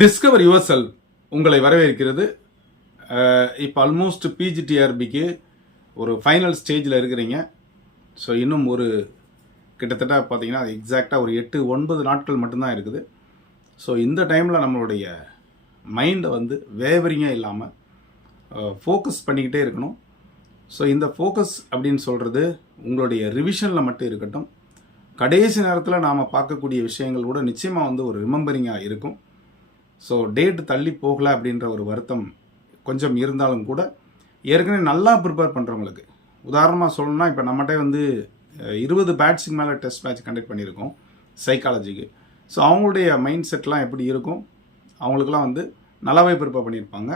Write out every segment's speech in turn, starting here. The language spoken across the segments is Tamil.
டிஸ்கவர் யுவர் செல் உங்களை வரவேற்கிறது. இப்போ ஆல்மோஸ்ட் பிஜிடிஆர்பிக்கு ஒரு ஃபைனல் ஸ்டேஜில் இருக்கிறீங்க. ஸோ இன்னும் ஒரு கிட்டத்தட்ட பார்த்தீங்கன்னா எக்ஸாக்டாக ஒரு எட்டு ஒன்பது நாட்கள் மட்டும்தான் இருக்குது. ஸோ இந்த டைமில் நம்மளுடைய மைண்டை வந்து வேவரிங்காக இல்லாமல் ஃபோக்கஸ் பண்ணிக்கிட்டே இருக்கணும். ஸோ இந்த ஃபோக்கஸ் அப்படின்னு சொல்கிறது உங்களுடைய ரிவிஷனில் மட்டும் இருக்கட்டும். கடைசி நேரத்தில் நாம் பார்க்கக்கூடிய விஷயங்கள் கூட நிச்சயமாக வந்து ஒரு ரிமெம்பரிங்காக இருக்கும். ஸோ டேட் தள்ளி போகலை அப்படின்ற ஒரு வருத்தம் கொஞ்சம் இருந்தாலும் கூட ஏற்கனவே நல்லா ப்ரிப்பேர் பண்ணுறவங்களுக்கு உதாரணமாக சொல்லணும்னா இப்போ நம்மகிட்ட வந்து இருபது பேட்ஸுக்கு மேலே டெஸ்ட் மேட்ச் கண்டக்ட் பண்ணியிருக்கோம் சைக்காலஜிக்கு ஸோ அவங்களுடைய மைண்ட் செட்லாம் எப்படி இருக்கும்? அவங்களுக்குலாம் வந்து நல்லாவே ப்ரிப்பேர் பண்ணியிருப்பாங்க.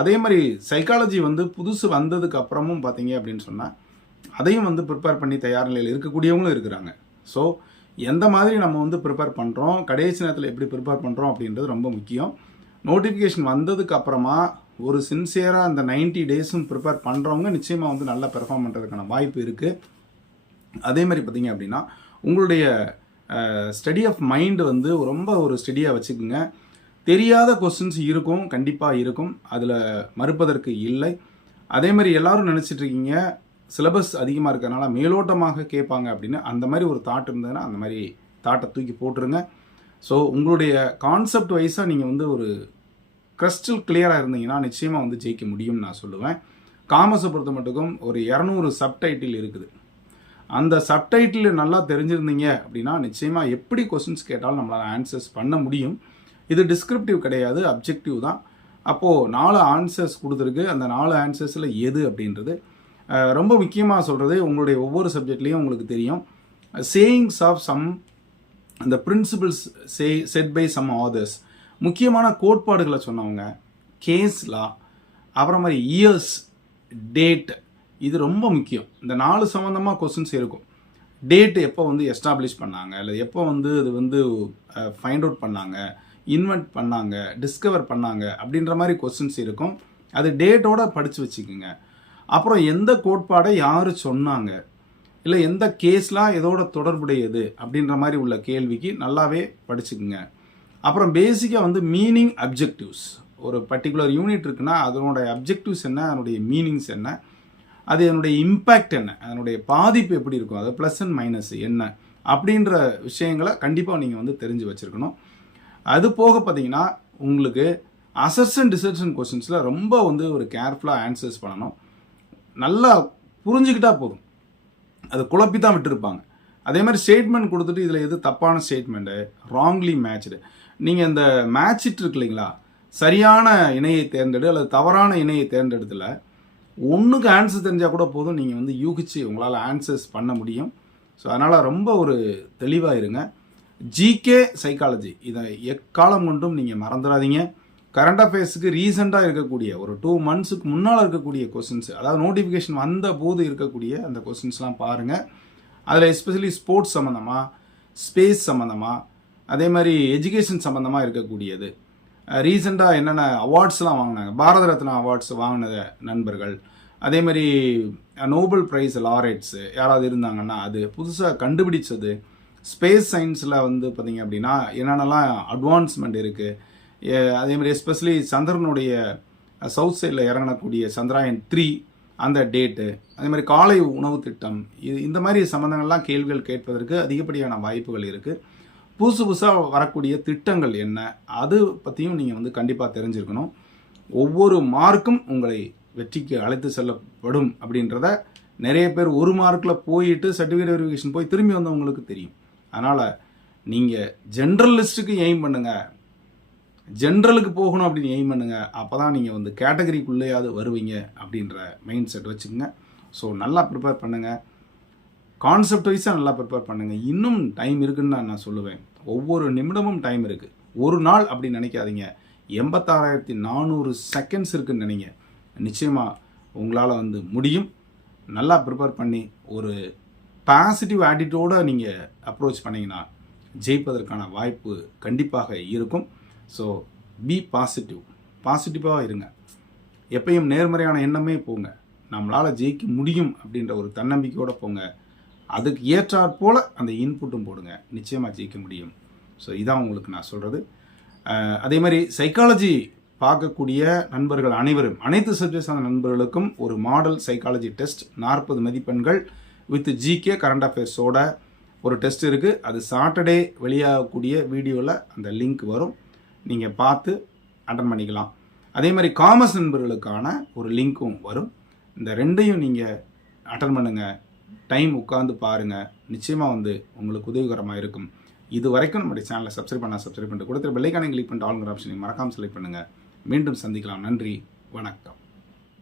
அதே மாதிரி சைக்காலஜி வந்து புதுசு வந்ததுக்கு அப்புறமும் பார்த்தீங்க அப்படின்னு சொன்னால் அதையும் வந்து ப்ரிப்பேர் பண்ணி தயார் நிலையில் இருக்கக்கூடியவங்களும் இருக்கிறாங்க. ஸோ எந்த மாதிரி நம்ம வந்து ப்ரிப்பேர் பண்ணுறோம் கடைசி நேரத்தில் எப்படி ப்ரிப்பேர் பண்ணுறோம் அப்படின்றது ரொம்ப முக்கியம். நோட்டிஃபிகேஷன் வந்ததுக்கு அப்புறமா ஒரு சின்சியராக அந்த 90 டேஸும் ப்ரிப்பேர் பண்ணுறவங்க நிச்சயமாக வந்து நல்லா பெர்ஃபார்ம் பண்ணுறதுக்கான வாய்ப்பு இருக்குது அதே மாதிரி பார்த்தீங்க அப்படின்னா உங்களுடைய ஸ்டடி ஆஃப் மைண்டு வந்து ரொம்ப ஒரு ஸ்டடியாக வச்சுக்கோங்க. தெரியாத கொஸ்டின்ஸ் இருக்கும் கண்டிப்பாக இருக்கும். அதில் மறுப்பதற்கு இல்லை. அதே மாதிரி எல்லோரும் நினச்சிட்டு இருக்கீங்க சிலபஸ் அதிகமாக இருக்கிறனால மேலோட்டமாக கேட்பாங்க அப்படின்னு அந்த மாதிரி ஒரு தாட் இருந்ததுன்னா அந்த மாதிரி தாட்டை தூக்கி போட்டுருங்க. ஸோ உங்களுடைய கான்செப்ட் வைஸாக நீங்கள் வந்து ஒரு கிறிஸ்டல் கிளியராக இருந்தீங்கன்னா நிச்சயமாக வந்து ஜெயிக்க முடியும்னு நான் சொல்லுவேன். காமர்ஸை பொறுத்த மட்டுக்கும் ஒரு இரநூறு சப்டைட்டில் இருக்குது. அந்த சப்டைட்டில் நல்லா தெரிஞ்சிருந்தீங்க அப்படின்னா நிச்சயமாக எப்படி கொஸ்டின்ஸ் கேட்டாலும் நம்மளால் ஆன்சர்ஸ் பண்ண முடியும். இது டிஸ்கிரிப்டிவ் கிடையாது அப்ஜெக்டிவ் தான். அப்போது நாலு ஆன்சர்ஸ் கொடுத்துருக்கு. அந்த நாலு ஆன்சர்ஸில் எது அப்படின்றது ரொம்ப முக்கியமாக சொல்கிறது உங்களுடைய ஒவ்வொரு சப்ஜெக்ட்லேயும் உங்களுக்கு தெரியும். சேயிங்ஸ் ஆஃப் சம் அந்த principles said by some authors முக்கியமான கோட்பாடுகளை சொன்னவங்க கேஸ் லா அப்புறம் மாதிரி இயர்ஸ் டேட் இது ரொம்ப முக்கியம். இந்த நாலு சம்மந்தமாக கொஸ்டின்ஸ் இருக்கும். டேட் எப்போ வந்து எஸ்டாப்ளிஷ் பண்ணாங்க? இல்லை எப்போ வந்து இது வந்து ஃபைண்ட் அவுட் பண்ணாங்க? இன்வென்ட் பண்ணாங்க? டிஸ்கவர் பண்ணாங்க? அப்படின்ற மாதிரி கொஸ்டின்ஸ் இருக்கும். அது டேட்டோட படித்து வச்சுக்கோங்க. அப்புறம் எந்த கோட்பாடை யார் சொன்னாங்க? இல்லை எந்த கேஸ்லாம் எதோட தொடர்புடையது? அப்படின்ற மாதிரி உள்ள கேள்விக்கு நல்லாவே படிச்சுக்குங்க. அப்புறம் பேசிக்காக வந்து மீனிங் அப்ஜெக்டிவ்ஸ் ஒரு பர்டிகுலர் யூனிட் இருக்குன்னா அதனுடைய அப்ஜெக்டிவ்ஸ் என்ன? அதனுடைய மீனிங்ஸ் என்ன? அது அதனுடைய இம்பேக்ட் என்ன? அதனுடைய பாதிப்பு எப்படி இருக்கும்? அது ப்ளஸ் அண்ட் மைனஸ் என்ன? அப்படின்ற விஷயங்களை கண்டிப்பாக நீங்கள் வந்து தெரிஞ்சு வச்சுருக்கணும். அது போக பார்த்தீங்கன்னா உங்களுக்கு அசர்ஷன் டிசர்ஷன் கொஸ்டின்ஸில் ரொம்ப வந்து ஒரு கேர்ஃபுல்லாக ஆன்சர்ஸ் பண்ணணும். நல்லா புரிஞ்சுக்கிட்டா போதும். அது குழப்பி தான் விட்டுருப்பாங்க. அதே மாதிரி ஸ்டேட்மெண்ட் கொடுத்துட்டு இதில் எது தப்பான ஸ்டேட்மெண்ட்டு ராங்லி மேட்ச்டு நீங்கள் இந்த மேட்சிட்டு இருக்கு இல்லைங்களா? சரியான இணையை தேர்ந்தெடு அல்லது தவறான இணையை தேர்ந்தெடுத்துல ஒன்றுக்கு ஆன்சர் தெரிஞ்சால் கூட போதும். நீங்கள் வந்து யூகிச்சு உங்களால் ஆன்சர்ஸ் பண்ண முடியும். ஸோ அதனால் ரொம்ப ஒரு தெளிவாக இருங்க. ஜிகே சைக்காலஜி இதை எக்காலம் கொண்டும் நீங்கள் மறந்துடாதீங்க. கரண்ட் அஃபேர்ஸுக்கு ரீசெண்டாக இருக்கக்கூடிய ஒரு டூ மந்த்ஸுக்கு முன்னால் இருக்கக்கூடிய கொஸ்டின்ஸ் அதாவது நோட்டிஃபிகேஷன் வந்த போது இருக்கக்கூடிய அந்த கொஸ்டின்ஸ்லாம் பாருங்கள் அதில் எஸ்பெஷலி ஸ்போர்ட்ஸ் சம்மந்தமாக ஸ்பேஸ் சம்மந்தமாக அதே மாதிரி எஜுகேஷன் சம்மந்தமாக இருக்கக்கூடியது. ரீசெண்டாக என்னென்ன அவார்ட்ஸ்லாம் வாங்கினாங்க? பாரத ரத்னா அவார்ட்ஸ் வாங்கின நண்பர்கள். அதே மாதிரி நோபல் ப்ரைஸ் லாரேட்ஸு யாராவது இருந்தாங்கன்னா அது புதுசாக கண்டுபிடிச்சது. ஸ்பேஸ் சயின்ஸில் வந்து பார்த்தீங்க அப்படின்னா என்னென்னலாம் அட்வான்ஸ்மெண்ட் இருக்குது அதே மாதிரி எஸ்பெஷலி சந்திரனுடைய சவுத் சைடில் இறங்கக்கூடிய சந்திராயன் த்ரீ அந்த டேட்டு அதே மாதிரி காலை உணவு திட்டம். இது இந்த மாதிரி சம்மந்தங்கள்லாம் கேள்விகள் கேட்பதற்கு அதிகப்படியான வாய்ப்புகள் இருக்குது புதுசு புதுசாக வரக்கூடிய திட்டங்கள் என்ன? அது பற்றியும் நீங்கள் வந்து கண்டிப்பாக தெரிஞ்சிருக்கணும். ஒவ்வொரு மார்க்கும் உங்களை வெற்றிக்கு அழைத்து செல்லப்படும் அப்படின்றத நிறைய பேர் ஒரு மார்க்கில் போயிட்டு சர்டிஃபிகேட் வெரிஃபிகேஷன் போய் திரும்பி வந்தவங்களுக்கு தெரியும். அதனால் நீங்கள் ஜென்ரல் லிஸ்ட்டுக்கு எய்ம் பண்ணுங்கள் ஜென்ரலுக்கு போகணும் அப்படின்னு எய்ம் பண்ணுங்கள் அப்போ தான் நீங்கள் வந்து கேட்டகரிக்குள்ளேயாவது வருவீங்க அப்படின்ற மைண்ட் செட் வச்சுக்கோங்க. ஸோ நல்லா ப்ரிப்பேர் பண்ணுங்கள் கான்செப்ட் வைஸாக நல்லா ப்ரிப்பேர் பண்ணுங்கள் இன்னும் டைம் இருக்குன்னு நான் சொல்லுவேன். ஒவ்வொரு நிமிடமும் டைம் இருக்குது ஒரு நாள் அப்படி நினைக்காதீங்க. எண்பத்தாறாயிரத்தி நானூறு செகண்ட்ஸ் இருக்குன்னு நினைங்க. நிச்சயமாக உங்களால் வந்து முடியும். நல்லா ப்ரிப்பேர் பண்ணி ஒரு பாசிட்டிவ் ஆட்டிடியூட நீங்கள் அப்ரோச் பண்ணீங்கன்னா ஜெயிப்பதற்கான வாய்ப்பு கண்டிப்பாக இருக்கும். ஸோ பி பாசிட்டிவ் பாசிட்டிவாக இருங்க. எப்பயும் நேர்மறையான எண்ணமே போங்க. நம்மளால் ஜெயிக்க முடியும் அப்படின்ற ஒரு தன்னம்பிக்கையோடு போங்க. அதுக்கு ஏற்றாற் போல் அந்த இன்புட்டும் போடுங்க. நிச்சயமாக ஜெயிக்க முடியும். ஸோ இதான் உங்களுக்கு நான் சொல்கிறது அதே மாதிரி சைக்காலஜி பார்க்கக்கூடிய நண்பர்கள் அனைவரும் அனைத்து சப்ஜெக்ட் சார்ந்த நண்பர்களுக்கும் ஒரு மாடல் சைக்காலஜி டெஸ்ட் நாற்பது மதிப்பெண்கள் வித் ஜிகே கரண்ட் அஃபேர்ஸோட ஒரு டெஸ்ட் இருக்குது அது சாட்டர்டே வெளியாகக்கூடிய வீடியோவில் அந்த லிங்க் வரும். நீங்கள் பார்த்து அட்டன் பண்ணிக்கலாம். அதே மாதிரி காமர்ஸ் நண்பர்களுக்கான ஒரு லிங்க்கும் வரும். இந்த ரெண்டையும் நீங்கள் அட்டன் பண்ணுங்கள் டைம் உட்காந்து பாருங்கள் நிச்சயமாக வந்து உங்களுக்கு உதவிகரமாக இருக்கும். இது வரைக்கும் நம்முடைய சேனலை சப்ஸ்கிரைப் பண்ணால் சப்ஸ்கிரைப் பண்ணிட்டு கொடுத்துட்டு பெல்லைக்கான கிளிக் பண்ணிட்டு ஆளுங்கிற ஆப்ஷனை மறக்காமல் செலக்ட் பண்ணுங்கள் மீண்டும் சந்திக்கலாம். நன்றி. வணக்கம்.